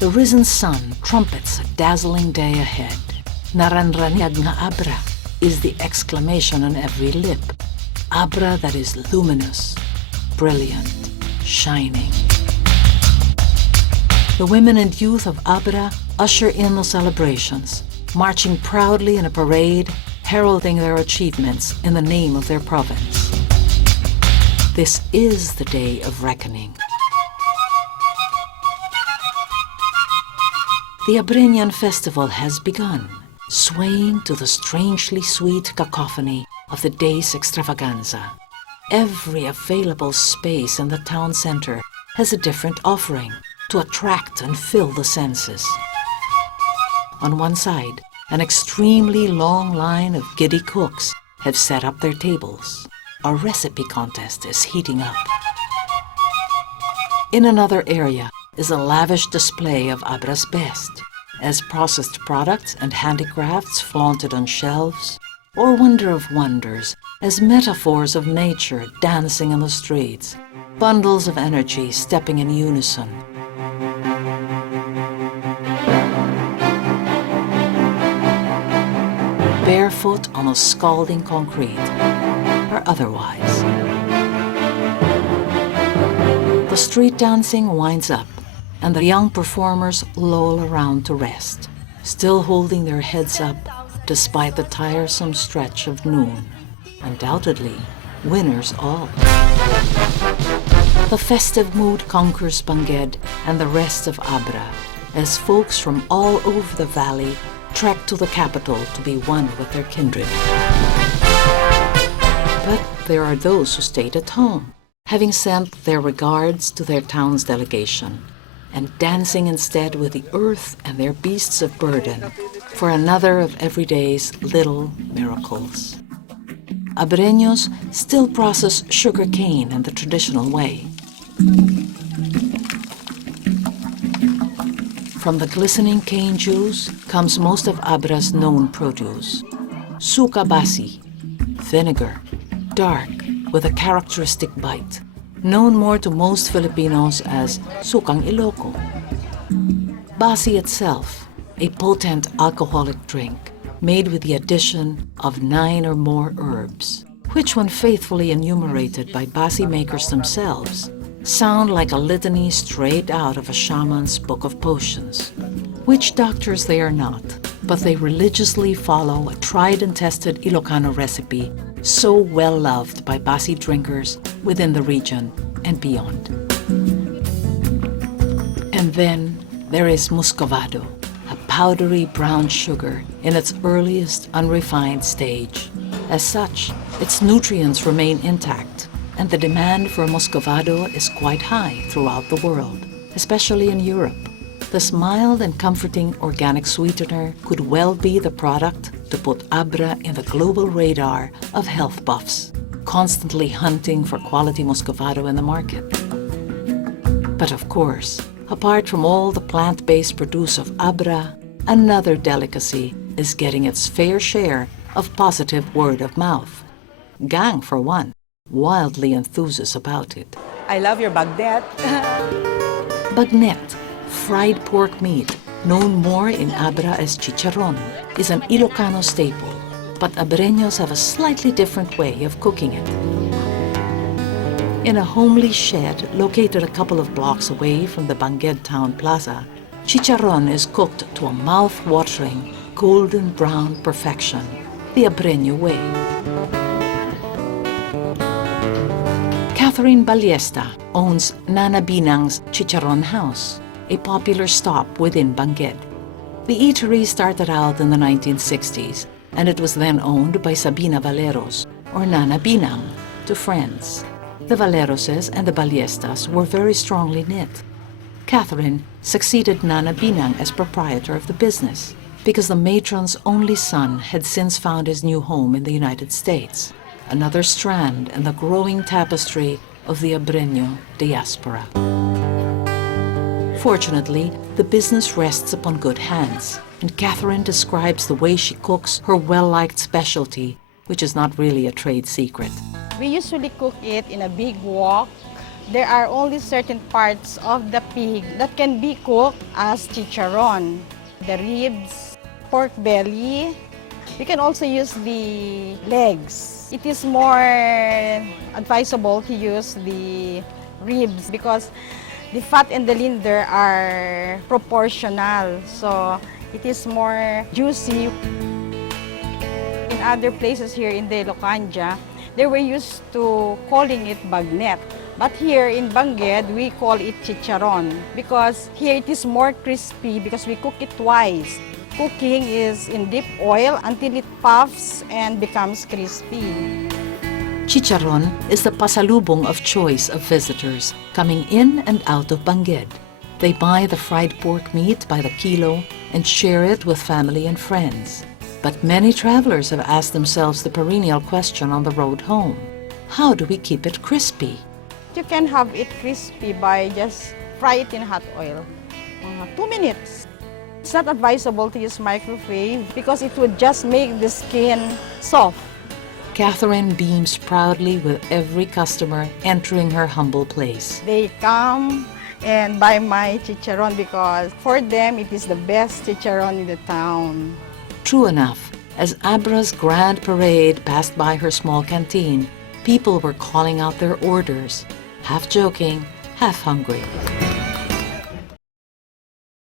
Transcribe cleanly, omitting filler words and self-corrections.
The risen sun trumpets a dazzling day ahead. Naranraniag nga abra is the exclamation on every lip. Abra that is luminous, brilliant, shining. The women and youth of Abra usher in the celebrations, marching proudly in a parade, heralding their achievements in the name of their province. This is the day of reckoning. The Abrenian festival has begun, swaying to the strangely sweet cacophony of the day's extravaganza. Every available space in the town center has a different offering to attract and fill the senses. On one side, an extremely long line of giddy cooks have set up their tables. A recipe contest is heating up. In another area is a lavish display of Abra's best, as processed products and handicrafts flaunted on shelves, or wonder of wonders as metaphors of nature dancing in the streets, bundles of energy stepping in unison. Barefoot on a scalding concrete, or otherwise. The street dancing winds up, and the young performers loll around to rest, still holding their heads up despite the tiresome stretch of noon. Undoubtedly, winners all. The festive mood conquers Bangued and the rest of Abra, as folks from all over the valley trek to the capital to be one with their kindred. But there are those who stayed at home, having sent their regards to their town's delegation, and dancing instead with the earth and their beasts of burden for another of every day's little miracles. Abreños still process sugar cane in the traditional way. From the glistening cane juice comes most of Abra's known produce. Suka basi, vinegar, dark with a characteristic bite, known more to most Filipinos as sukang Ilocos. Basi itself, a potent alcoholic drink made with the addition of 9 or more herbs, which when faithfully enumerated by basi makers themselves, sound like a litany straight out of a shaman's book of potions. Witch doctors they are not, but they religiously follow a tried and tested Ilocano recipe so well loved by basi drinkers within the region and beyond. And then there is muscovado, a powdery brown sugar in its earliest unrefined stage. As such, its nutrients remain intact, and the demand for muscovado is quite high throughout the world, especially in Europe. This mild and comforting organic sweetener could well be the product to put Abra in the global radar of health buffs, constantly hunting for quality muscovado in the market. But of course, apart from all the plant-based produce of Abra, another delicacy is getting its fair share of positive word of mouth. Gang, for one, wildly enthusiastic about it. I love your bagnet. Bagnet, fried pork meat, known more in Abra as chicharron, is an Ilocano staple, but Abreños have a slightly different way of cooking it. In a homely shed located a couple of blocks away from the Bangued Town Plaza, chicharron is cooked to a mouth-watering, golden brown perfection, the Abreño way. Catherine Ballesta owns Nana Binang's Chicharron House, a popular stop within Bangued. The eatery started out in the 1960s, and it was then owned by Sabina Valeros, or Nana Binang, to friends. The Valeroses and the Ballestas were very strongly knit. Catherine succeeded Nana Binang as proprietor of the business because the matron's only son had since found his new home in the United States, another strand in the growing tapestry of the Abreño diaspora. Fortunately, the business rests upon good hands, and Catherine describes the way she cooks her well-liked specialty, which is not really a trade secret. We usually cook it in a big wok there are only certain parts of the pig that can be cooked as chicharon. The ribs, pork belly. We can also use the legs. It is more advisable to use the ribs because the fat and the linder are proportional. So it is more juicy. In other places here in the Locanja, they were used to calling it bagnet. But here in Bangged, we call it chicharon because here it is more crispy because we cook it twice. Cooking is in deep oil until it puffs and becomes crispy. Chicharon is the pasalubong of choice of visitors coming in and out of Bangged. They buy the fried pork meat by the kilo and share it with family and friends. But many travelers have asked themselves the perennial question on the road home. How do we keep it crispy? You can have it crispy by just fry it in hot oil. 2 minutes. It's not advisable to use microwave because it would just make the skin soft. Catherine beams proudly with every customer entering her humble place. They come and buy my chicharon because for them it is the best chicharon in the town. True enough, as Abra's grand parade passed by her small canteen, people were calling out their orders, half joking, half hungry.